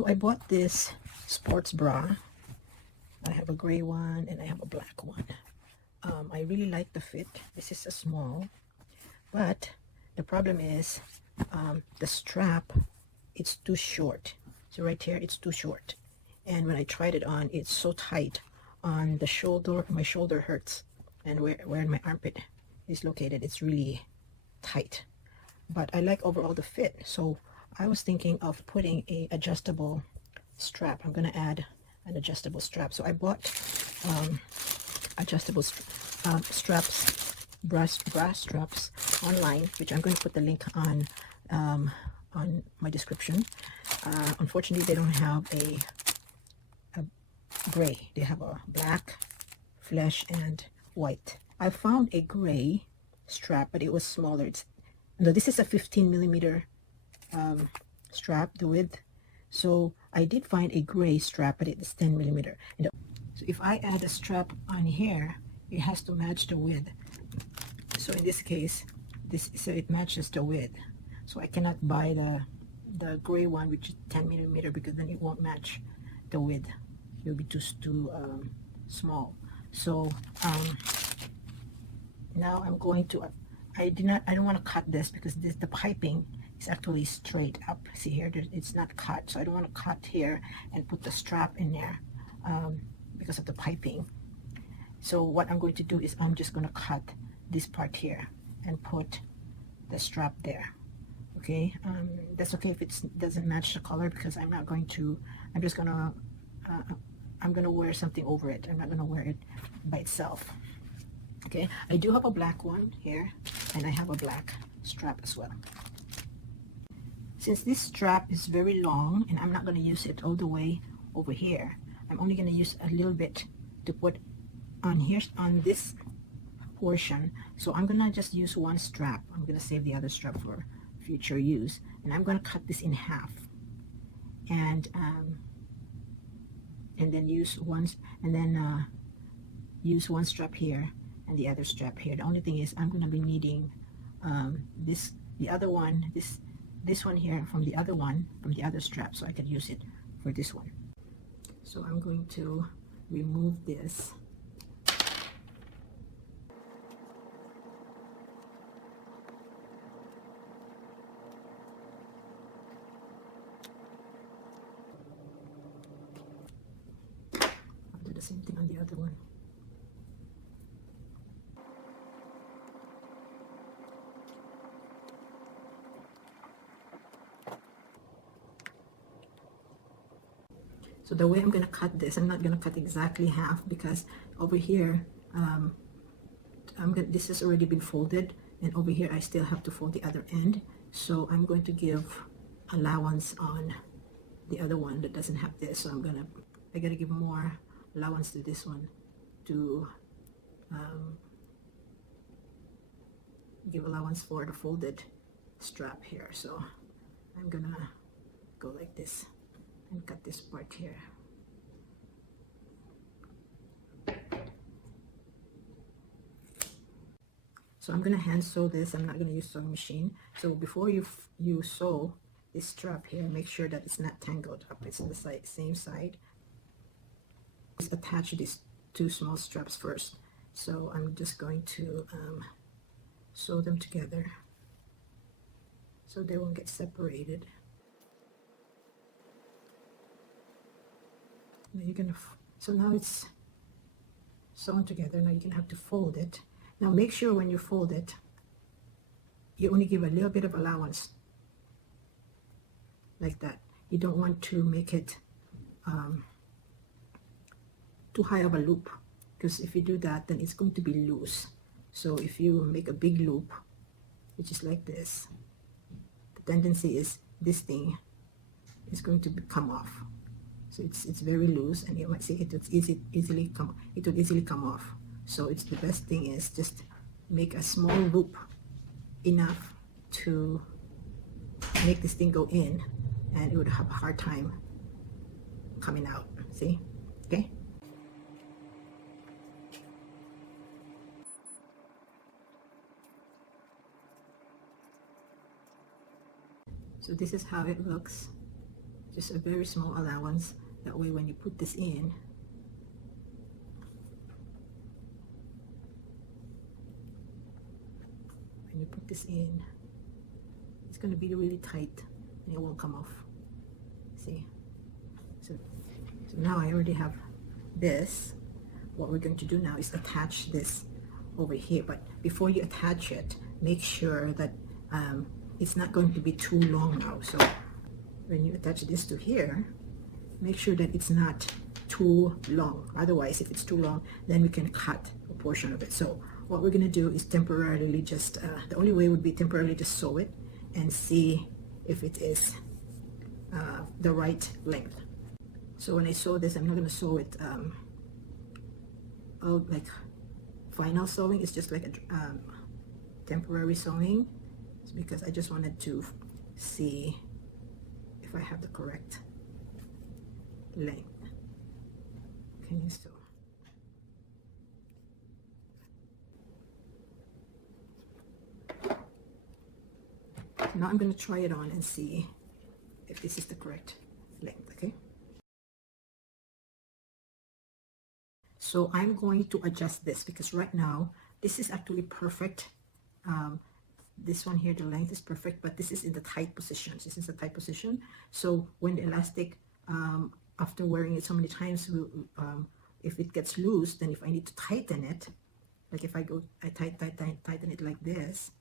So I bought this sports bra. I have a gray one and I have a black one. I really like the fit. This is a small, but the problem is the strap, it's too short. So right here, it's too short. And when I tried it on, it's so tight on the shoulder. My shoulder hurts. And where my armpit is located, it's really tight. But I like overall the fit. So I was thinking of putting a adjustable strap. I'm going to add an adjustable strap. So I bought adjustable straps, bra straps online, which I'm going to put the link on my description. Unfortunately, they don't have a gray. They have a black, flesh, and white. I found a gray strap, but it was smaller. No, this is a 15 millimeter strap, the width. So I did find a gray strap, but it's 10 millimeter. So if I add a strap on here, it has to match the width. So in this case, so it matches the width. So I cannot buy the gray one, which is 10 millimeter, because then it won't match the width. It'll be too small. So now I'm going to, I don't want to cut this because the piping is actually straight up. See here, it's not cut. So I don't want to cut here and put the strap in there because of the piping. So what I'm going to do is I'm just going to cut this part here and put the strap there. Okay, that's okay if it doesn't match the color, because I'm not going to, I'm just gonna I'm gonna wear something over it. I'm not gonna wear it by itself. Okay, I do have a black one here, and I have a black strap as well. Since this strap is very long and I'm not going to use it all the way over here, I'm only going to use a little bit to put on here, on this portion. So I'm going to just use one strap. I'm going to save the other strap for future use, and I'm going to cut this in half, and then use one, and then use one strap here and the other strap here. The only thing is I'm going to be needing the other one, this one here from the other strap, so I can use it for this one. So I'm going to remove this. I'll do the same thing on the other one. So the way I'm going to cut this, I'm not going to cut exactly half, because over here, this has already been folded, and over here I still have to fold the other end. So I'm going to give allowance on the other one that doesn't have this. So I gotta give more allowance to this one to give allowance for the folded strap here. So I'm gonna go like this and cut this part here. So I'm gonna hand sew this. I'm not gonna use sewing machine. So before you sew this strap here, make sure that it's not tangled up. It's on the same side. Just attach these two small straps first. So I'm just going to sew them together so they won't get separated. Now you're gonna, so now it's sewn together. Now you're gonna have to fold it. Now make sure when you fold it, you only give a little bit of allowance, like that. You don't want to make it too high of a loop, because if you do that, then it's going to be loose. So if you make a big loop, which is like this, the tendency is this thing is going to come off. So it's very loose, and you might see it would easily come off. So it's the best thing is just make a small loop enough to make this thing go in, and it would have a hard time coming out. See? Okay? So this is how it looks. just a very small allowance. That way when you put this in, it's going to be really tight and it won't come off. See? So now I already have this. What we're going to do now is attach this over here, but before you attach it, make sure that it's not going to be too long now. So when you attach this to here, make sure that it's not too long. Otherwise, if it's too long, then we can cut a portion of it. So what we're going to do is temporarily just, the only way would be temporarily to sew it and see if it is the right length. So when I sew this, I'm not going to sew it like final sewing. It's just like a temporary sewing. It's because I just wanted to see if I have the correct length. Can you sew? Now I'm going to try it on and see if this is the correct length, okay? So I'm going to adjust this because right now this is actually perfect. This one here, the length is perfect, but this is in the tight position. This is a tight position. So when the elastic, after wearing it so many times, if it gets loose, then if I need to tighten it, like if I tighten it like this,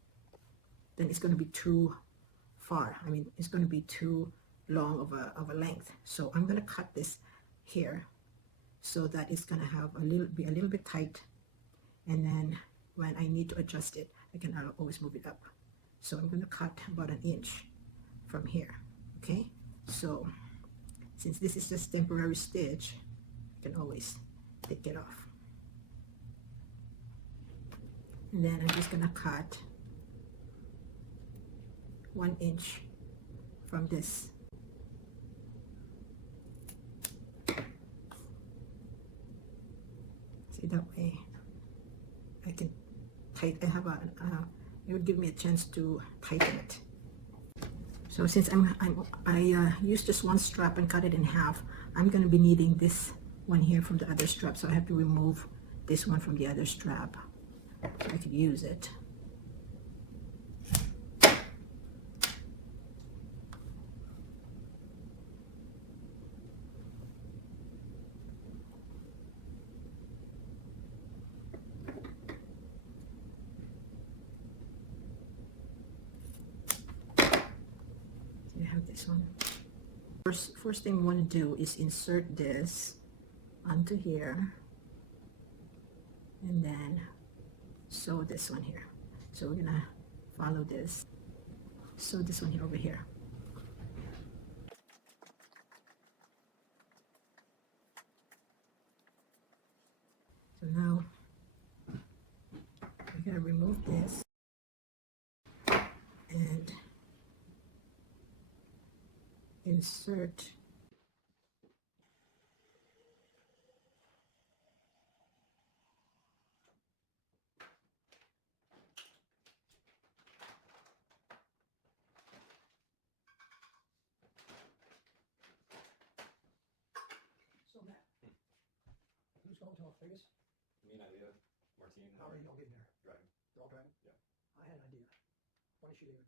then it's going to be too far. I mean, it's going to be too long of a length. So I'm going to cut this here so that it's going to have be a little bit tight, and then when I need to adjust it, I can always move it up. So I'm going to cut about 1 inch from here. Okay, so since this is just temporary stitch, I can always take it off. And then I'm just going to cut 1 inch from this. See, that way I can it would give me a chance to tighten it. So since I used just one strap and cut it in half, I'm going to be needing this one here from the other strap, so I have to remove this one from the other strap so I could use it. I have this one. First thing we want to do is insert this onto here and then sew this one here. So we're gonna follow this, sew this one here over here. So now we're gonna remove this and insert so that. Who's going to Las Vegas? Me and Idea, Martine. How are you all getting there? Driving. They're all driving? Yeah. I had an idea. When is she leaving?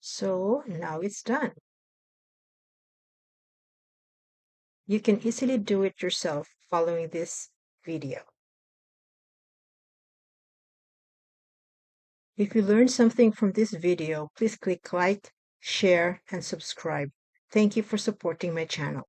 So now it's done. You can easily do it yourself following this video. If you learned something from this video, please click like, share, and subscribe. Thank you for supporting my channel.